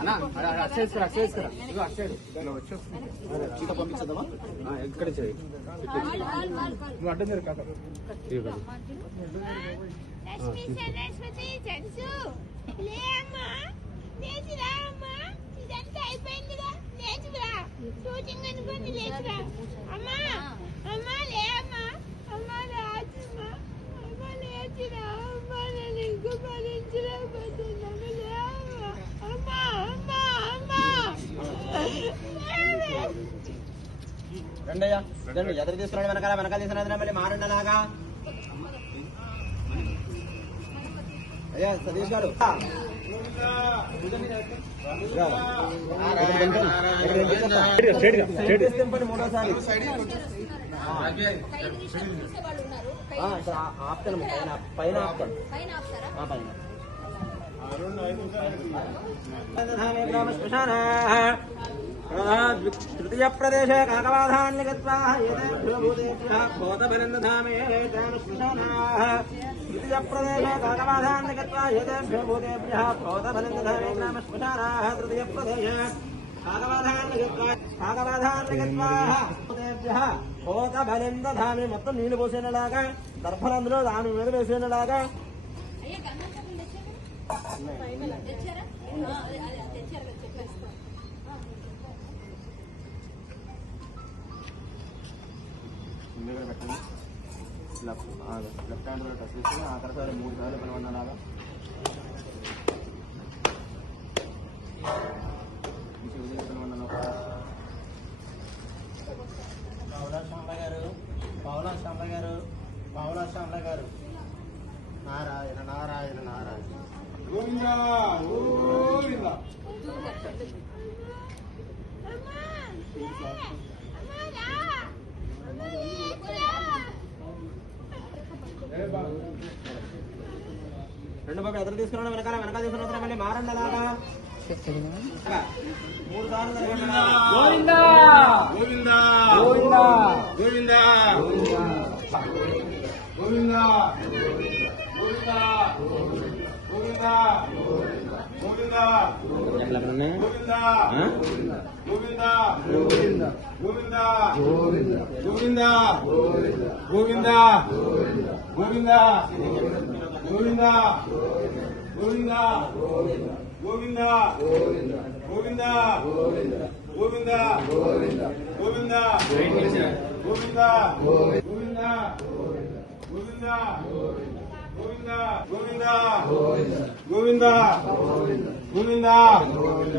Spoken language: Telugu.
అన్నా అక్షేసుకురా ఇగో అక్షేడు చీత పంపించదమ్మా ఎక్కడ చేయి నువ్వు అడ్డం జరు కాక సరస్వతి చంచు లే అమ్మా లేచిరా అమ్మా ఇదంతా అయిపోయిందిగా లేచిరా షూటింగ్ అనుకోని లేచిరా అమ్మా అమ్మా లే అమ్మా అమ్మా రాజమ్మా అమ్మా లేచిరా అమ్మా నేను ఇంకో భరించలేకపోతున్నాను లే అమ్మా అమ్మా అమ్మా రండయ్యా రండి ఎదురు తీసుకురండి వెనకాల తీసుకురండి మళ్ళీ మారండలాగా అయ్యా సతీష్ గారు మూడోసారి ఆప్తాను పైన ఆప్తాను పైన తృతీయ ప్రదేశే కాకవాధాన్ని గత్వా ఏతేభ్యో భూతేభ్యః భూతబలందధామే తేన శ్మశానాః తృతీయ ప్రదేశే కాకవాధాన్ని గత్వా ఏతేభ్యో భూతేభ్యః భూతబలందధామే నామ శ్మశానాః తృతీయ ప్రదేశే కాకవాధాన్ని గత్వా భూతేభ్యః భూతబలందధామే మొత్తం నీళ్లు పోసేలాగా దర్భలందులో దాని మీద వేసేలాగా లెఫ్ట్ హ్యాండ్ లో టచ్ చేసుకుని ఆ తర్వాత 3 సార్లు పనివన్నలాగా పావులా శ్యామల గారు నారాయణ నారాయణ నారాయణ గోవింద గోవింద రెండు బాబు ఎదురు తీసుకున్నాడు వెనకాల తీసుకున్నా మళ్ళీ మారండి అలాగా 3 సార్లు గోవింద గోవింద గోవింద గోవింద గోవింద